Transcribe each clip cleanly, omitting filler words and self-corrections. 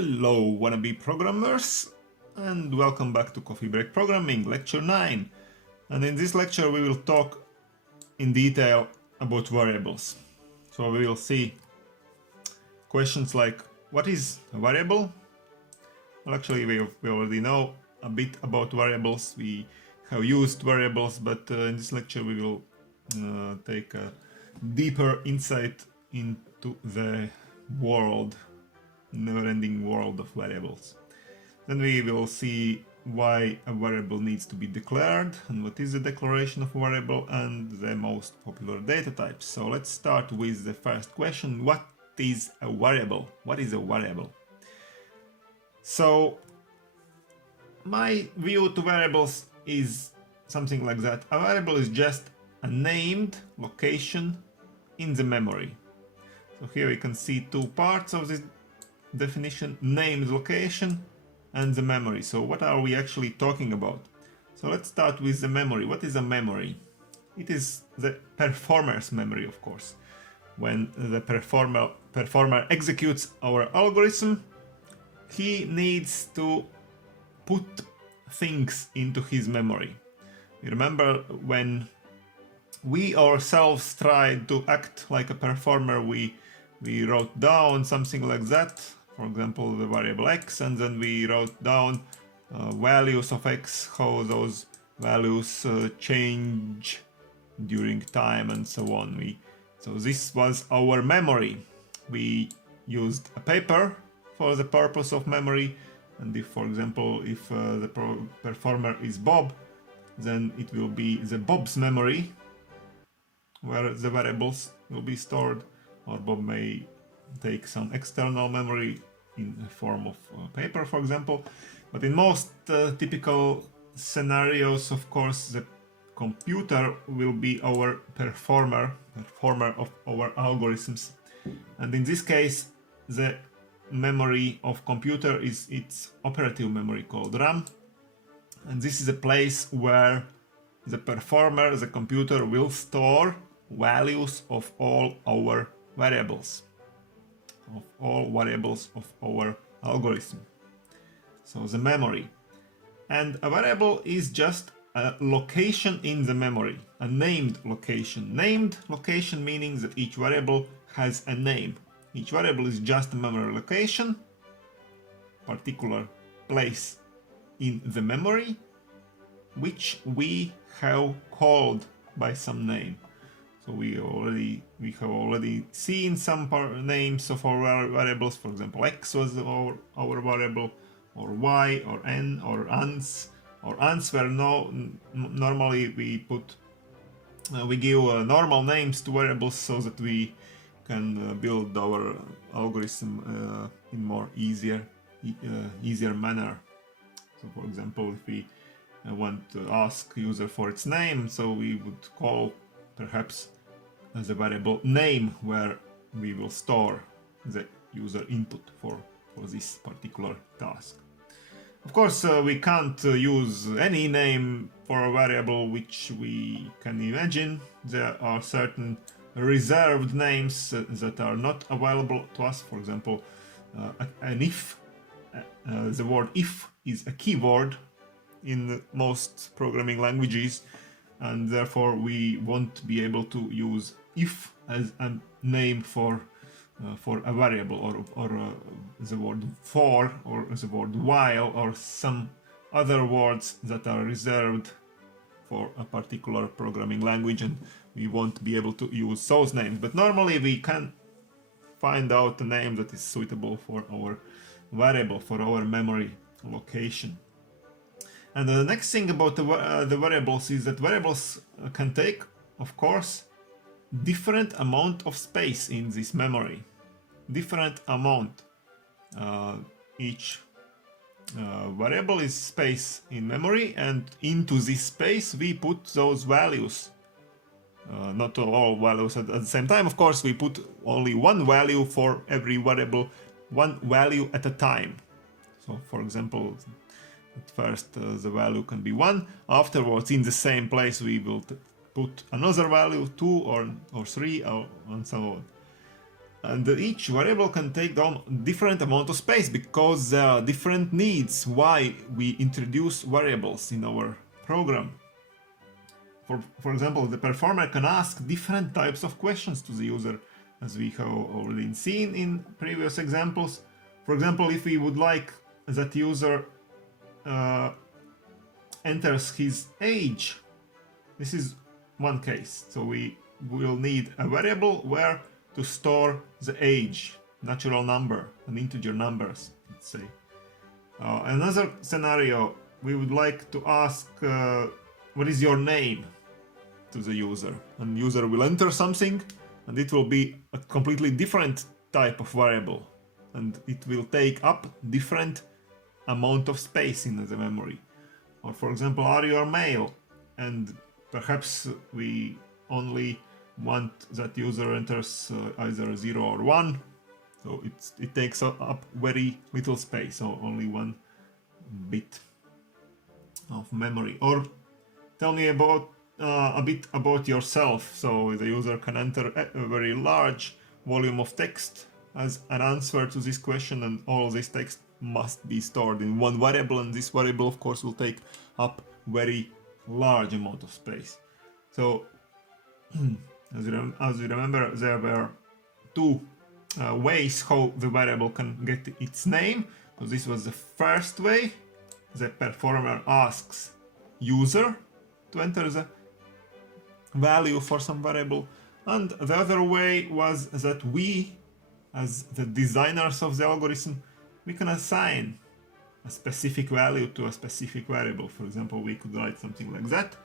Hello, wannabe programmers, and welcome back to Coffee Break Programming, Lecture 9. And in this lecture we will talk in detail about variables. So we will see questions like, what is a variable? Well, actually we already know a bit about variables. We have used variables, but in this lecture we will take a deeper insight into the never-ending world of variables. Then we will see why a variable needs to be declared and what is the declaration of a variable and the most popular data types. So let's start with the first question. What is a variable? What is a variable? So my view to variables is something like that. A variable is just a named location in the memory. So here we can see two parts of this definition: named location and the memory. So what are we actually talking about? So let's start with the memory. What is a memory? It is the performer's memory, of course. When the performer executes our algorithm, he needs to put things into his memory. You remember when we ourselves tried to act like a performer, we wrote down something like that, for example the variable x, and then we wrote down values of x, how those values change during time and so on. So this was our memory. We used a paper for the purpose of memory, and if, for example, if the performer is Bob, then it will be the Bob's memory where the variables will be stored, or Bob may take some external memory in the form of paper, for example. But in most typical scenarios, of course, the computer will be our performer of our algorithms. And in this case, the memory of computer is its operative memory called RAM. And this is a place where the performer, the computer, will store values of all our variables, of our algorithm. So the memory. And a variable is just a location in the memory, a named location. Named location meaning that each variable has a name. Each variable is just a memory location, particular place in the memory, which we have called by some name. So we have already seen some names of our variables. For example, x was our variable, or y, or n, or ans. Or ans where normally we give normal names to variables so that we can build our algorithm in more easier manner. So, for example, if we want to ask user for its name, so we would call perhaps the variable name, where we will store the user input for this particular task. Of course, we can't use any name for a variable which we can imagine. There are certain reserved names that are not available to us. For example, an if. The word if is a keyword in most programming languages, and therefore we won't be able to use if as a name for a variable, or the word for, or the word while, or some other words that are reserved for a particular programming language, and we won't be able to use those names. But normally we can find out a name that is suitable for our variable, for our memory location. And the next thing about the variables is that variables can take, of course, different amount of space in this memory. Different amount. Each variable is space in memory, and into this space we put those values. Not all values at the same time, of course. We put only one value for every variable, one value at a time. So, for example, at first the value can be 1. Afterwards, in the same place, we will put another value, 2 or 3, and so on. And each variable can take down different amount of space because there are different needs why we introduce variables in our program. For example, the performer can ask different types of questions to the user, as we have already seen in previous examples. For example, if we would like that user enters his age, this is one case. So we will need a variable where to store the age, natural number, an integer numbers, let's say. Another scenario, we would like to ask what is your name to the user, and user will enter something and it will be a completely different type of variable and it will take up different amount of space in the memory. Or for example, are you a male, and perhaps we only want that user enters either 0 or 1, so it takes up very little space, so only 1 bit of memory. Or tell me about a bit about yourself, so the user can enter a very large volume of text as an answer to this question, and all this text must be stored in one variable, and this variable of course will take up very large amount of space. So as you remember, there were two ways how the variable can get its name. So this was the first way. The performer asks user to enter the value for some variable, and the other way was that we, as the designers of the algorithm, we can assign a specific value to a specific variable. For example, we could write something like that: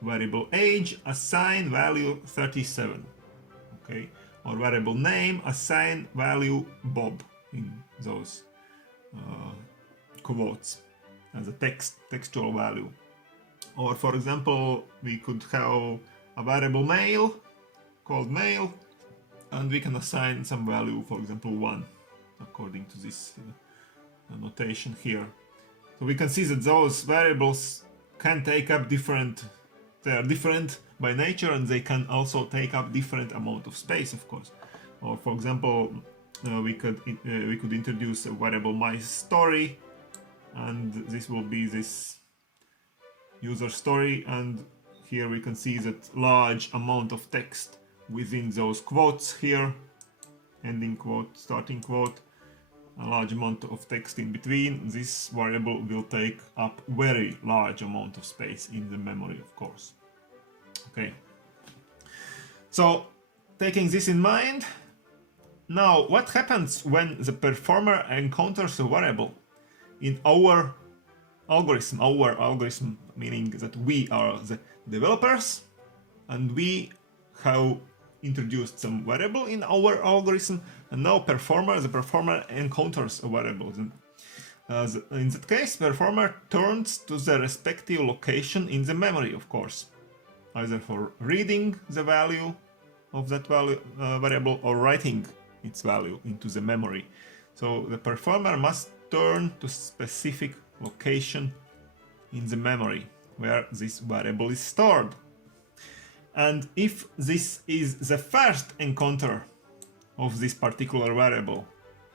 variable age, assign value 37, okay, or variable name, assign value Bob, in those quotes as a textual value. Or for example, we could have a variable male called male, and we can assign some value, for example 1, according to this notation here. So we can see that those variables can take up they are different by nature, and they can also take up different amount of space, of course. Or for example, we could introduce a variable my story, and this will be this user story, and here we can see that large amount of text within those quotes here, ending quote, starting quote, a large amount of text in between. This variable will take up very large amount of space in the memory, of course. Okay, so taking this in mind, now what happens when the performer encounters a variable in our algorithm, meaning that we are the developers and we have introduced some variable in our algorithm, and now the performer encounters a variable. In that case, performer turns to the respective location in the memory, of course, either for reading the value of that variable or writing its value into the memory. So the performer must turn to specific location in the memory where this variable is stored. And if this is the first encounter of this particular variable,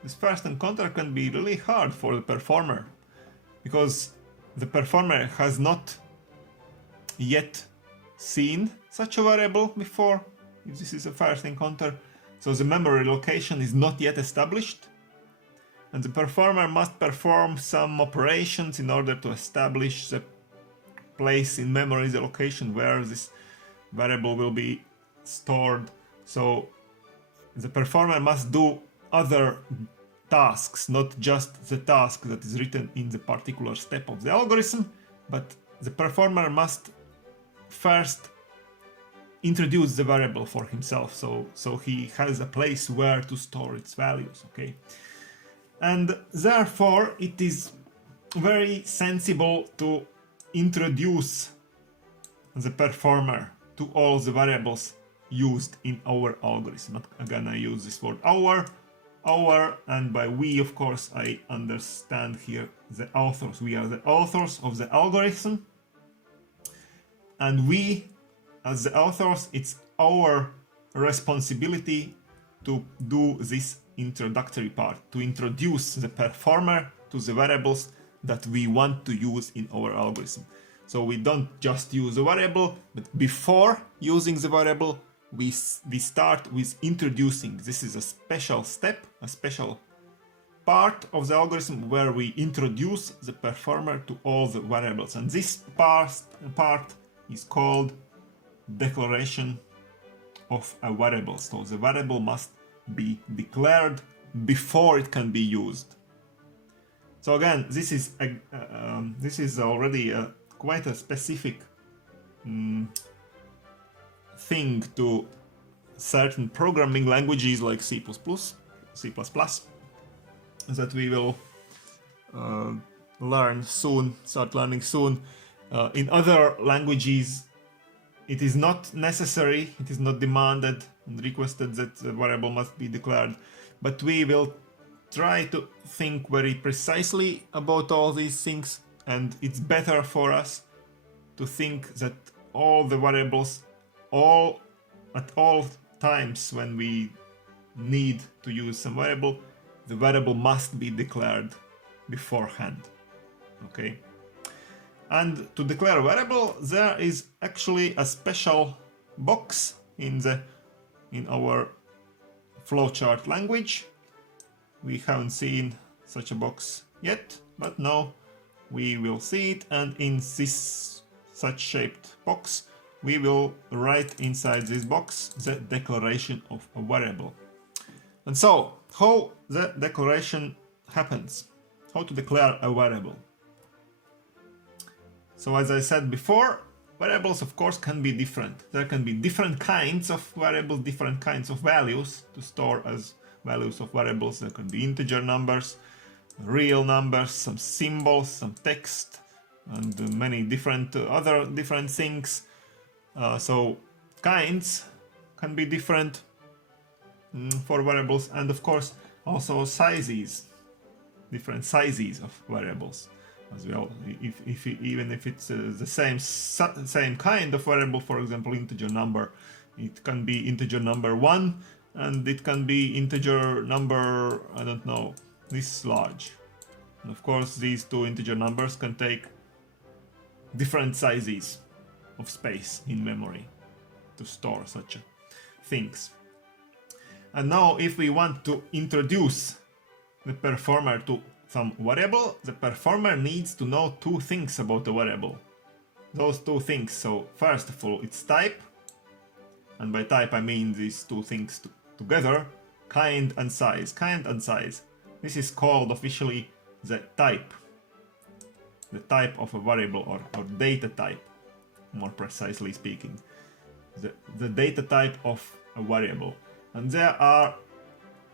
this first encounter can be really hard for the performer, because the performer has not yet seen such a variable before, if this is a first encounter. So the memory location is not yet established, and the performer must perform some operations in order to establish the place in memory, the location where this variable will be stored. So the performer must do other tasks, not just the task that is written in the particular step of the algorithm, but the performer must first introduce the variable for himself, so he has a place where to store its values, okay? And therefore it is very sensible to introduce the performer to all the variables used in our algorithm. Again, I use this word our, and by we, of course, I understand here the authors. We are the authors of the algorithm, and we, as the authors, it's our responsibility to do this introductory part, to introduce the performer to the variables that we want to use in our algorithm. So we don't just use a variable, but before using the variable, we start with introducing. This is a special step, a special part of the algorithm where we introduce the performer to all the variables. And this part is called declaration of a variable. So the variable must be declared before it can be used. So again, this is already quite a specific thing to certain programming languages like C++, C++, that we will start learning soon. In other languages, it is not necessary, it is not demanded and requested that the variable must be declared, but we will try to think very precisely about all these things, and it's better for us to think that all the variables, at all times when we need to use some variable, the variable must be declared beforehand. Okay? And to declare a variable, there is actually a special box in our flowchart language. We haven't seen such a box yet, but now we will see it, and in this such shaped box we will write inside this box the declaration of a variable. And so, how the declaration happens? How to declare a variable? So as I said before, variables of course can be different. There can be different kinds of variables, different kinds of values to store as values of variables. There can be integer numbers, real numbers, some symbols, some text, and many different other different things. So kinds can be different for variables, and of course also sizes, different sizes of variables as well. Even if it's the same kind of variable, for example integer number, it can be integer number 1 and it can be integer number, I don't know, this large. And of course these two integer numbers can take different sizes of space in memory to store such things. And now if we want to introduce the performer to some variable, the performer needs to know two things about the variable. Those two things, so first of all its type, and by type I mean these two things together, kind and size. Kind and size. This is called officially the type of a variable, or data type, more precisely speaking. The data type of a variable. And there are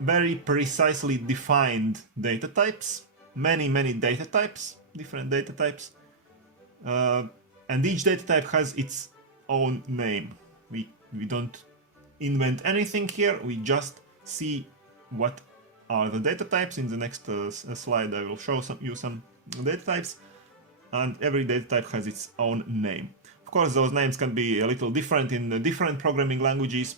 very precisely defined data types, many data types, different data types, and each data type has its own name. We don't invent anything here, we just see what are the data types. In the next slide I will show you some data types, and every data type has its own name. Of course those names can be a little different in the different programming languages,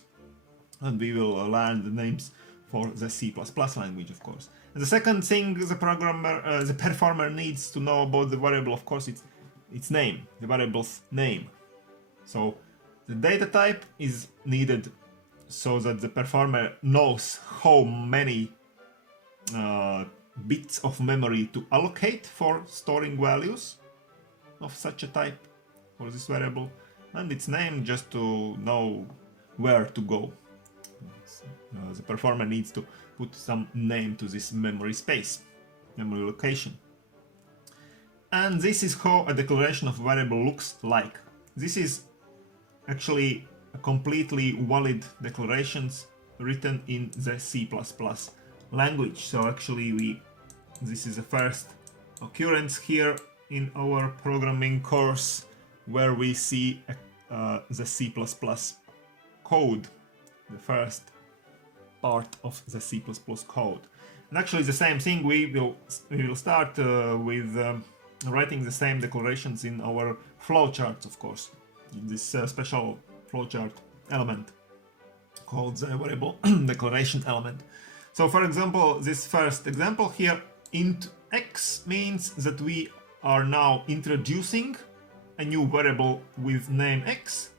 and we will learn the names for the C++ language, of course. And the second thing the performer needs to know about the variable, of course, its name, the variable's name. So the data type is needed so that the performer knows how many bits of memory to allocate for storing values of such a type for this variable, and its name just to know where to go. The performer needs to put some name to this memory space, memory location. And this is how a declaration of a variable looks like. This is actually a completely valid declarations written in the C++ language. So actually this is the first occurrence here in our programming course where we see the C++ code, the first part of the C++ code. And actually the same thing we will start with writing the same declarations in our flowcharts, of course, in this special flowchart element. called the variable declaration element. So for example, this first example here, int x means that we are now introducing a new variable with name x,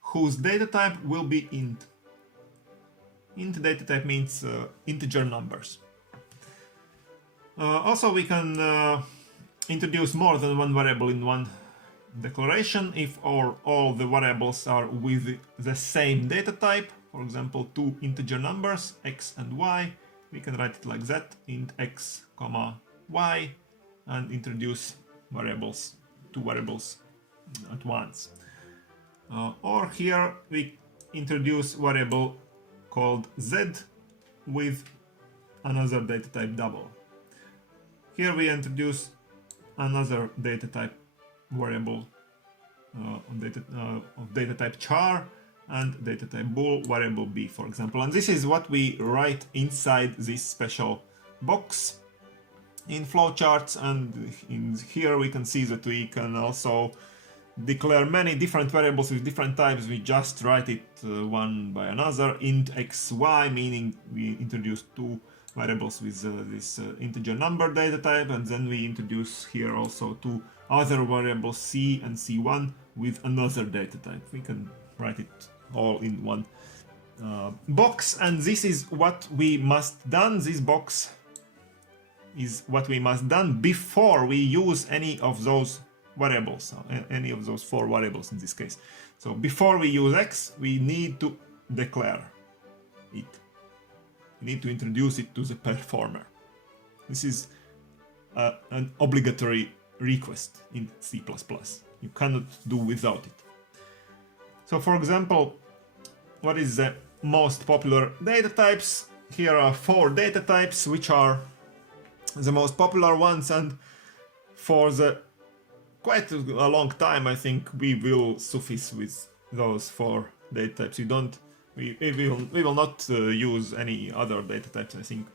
whose data type will be int. Int data type means integer numbers. Also, we can introduce more than one variable in one declaration if all the variables are with the same data type. For example, two integer numbers, x and y. We can write it like that, int x, comma, y, and introduce variables, two variables at once. Or here we introduce variable called z with another data type double. Here we introduce another data type variable of data type char and data type bool variable b, for example. And this is what we write inside this special box in flowcharts. And in here we can see that we can also declare many different variables with different types. We just write it one by another. Int xy, meaning we introduce two variables with this integer number data type, and then we introduce here also two other variables c and c1 with another data type. We can write it all in one box, and this is what we must done. This box is what we must done before we use any of those variables, any of those four variables in this case. So before we use x, we need to declare it. We need to introduce it to the performer. This is an obligatory request in C++. You cannot do without it. So for example, what is the most popular data types? Here are four data types which are the most popular ones, and for the quite a long time I think we will suffice with those four data types. We will not use any other data types, I think,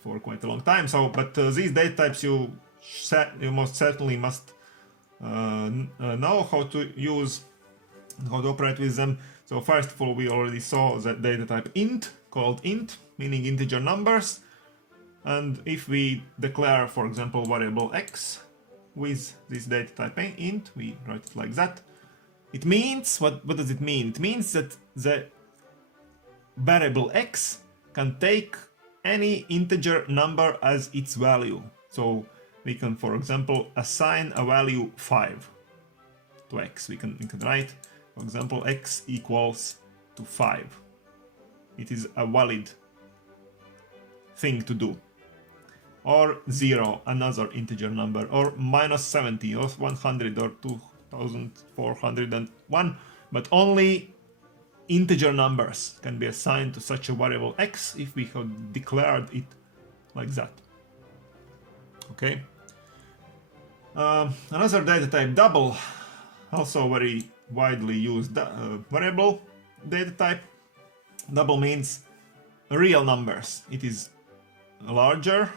for quite a long time. So, but these data types you most certainly must know how to use, how to operate with them. So first of all, we already saw that data type int, called int, meaning integer numbers. And if we declare, for example, variable x with this data type int, we write it like that. It means, what does it mean? It means that the variable x can take any integer number as its value. So we can, for example, assign a value 5 to x. We can write, for example, x equals to 5. It is a valid thing to do. Or 0, another integer number, or minus 70, or 100, or 2401, but only integer numbers can be assigned to such a variable x if we have declared it like that. Okay. Another data type, double, also very widely used variable data type. Double means real numbers. It is larger,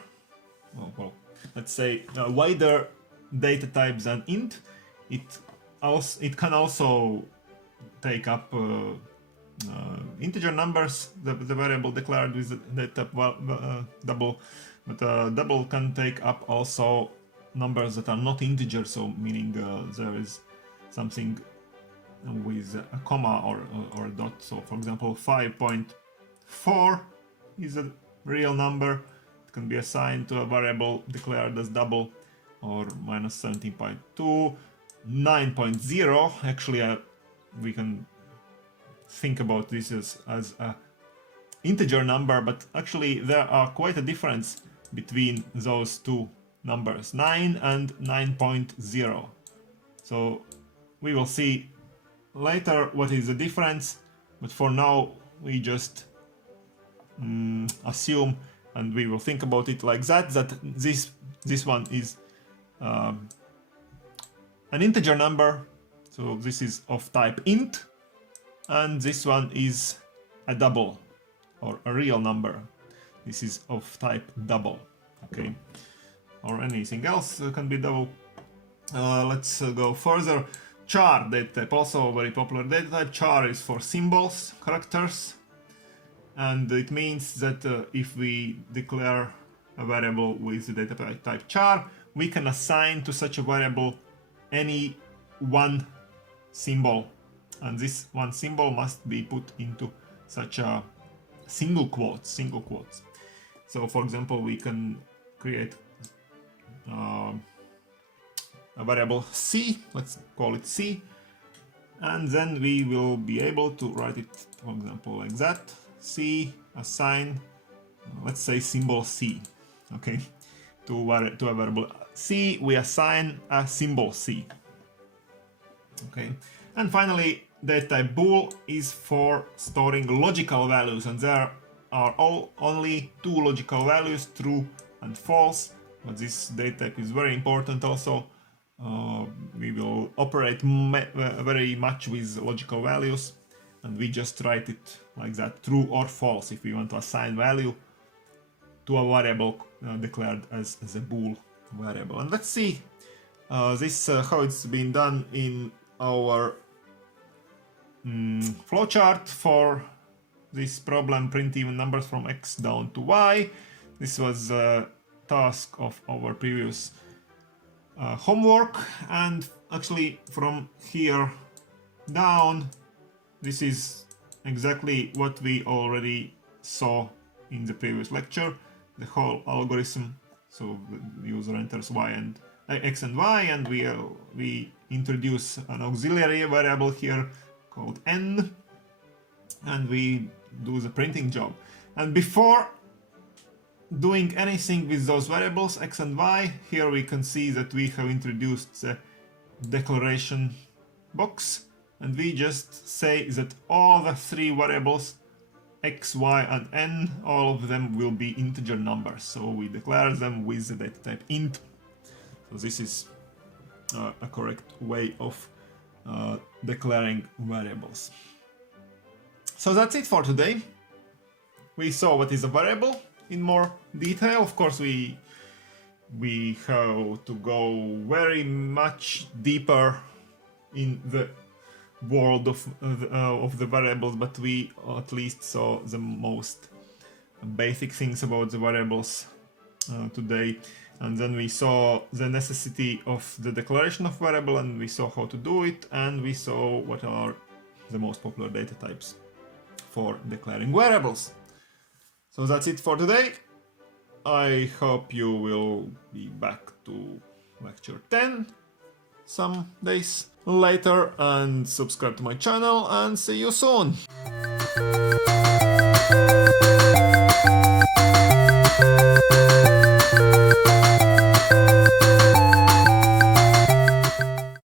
well, let's say a wider data type than int. It can also take up integer numbers, the variable declared with the data type double, but double can take up also numbers that are not integer, so meaning there is something with a comma or a dot. So for example, 5.4 is a real number. It can be assigned to a variable declared as double, or minus 17.2, 9.0. Actually, we can think about this as a integer number, but actually there are quite a difference between those two numbers, 9 and 9.0. So we will see later what is the difference, but for now we just assume, and we will think about it like that, that this one is an integer number, so this is of type int, and this one is a double, or a real number. This is of type double, okay? Or anything else can be double. Let's go further. Char data type, also a very popular data type. Char is for symbols, characters. and it means that if we declare a variable with the data type char, we can assign to such a variable any one symbol, and this one symbol must be put into such a single quotes. So for example, we can create a variable c, let's call it c, and then we will be able to write it, for example, like that. C assign, let's say, symbol c, okay, to a variable c we assign a symbol c, okay. And finally, data type bool is for storing logical values, and there are only two logical values, true and false, but this data type is very important also. We will operate very much with logical values, and we just write it like that, true or false, if we want to assign value to a variable declared as a bool variable. And let's see this how it's been done in our flowchart for this problem, print even numbers from x down to y. This was a task of our previous homework, and actually from here down, this is exactly what we already saw in the previous lecture, the whole algorithm. So the user enters x and y, and we introduce an auxiliary variable here called n, and we do the printing job. And before doing anything with those variables x and y, here we can see that we have introduced the declaration box, and we just say that all the three variables x, y, and n, all of them will be integer numbers, so we declare them with the data type int. So this is a correct way of declaring variables. So that's it for today. We saw what is a variable in more detail. Of course, we have to go very much deeper in the world of the variables, but we at least saw the most basic things about the variables today. And then we saw the necessity of the declaration of variable, and we saw how to do it, and we saw what are the most popular data types for declaring variables. So that's it for today. I hope you will be back to lecture 10 some days later, and subscribe to my channel, and see you soon.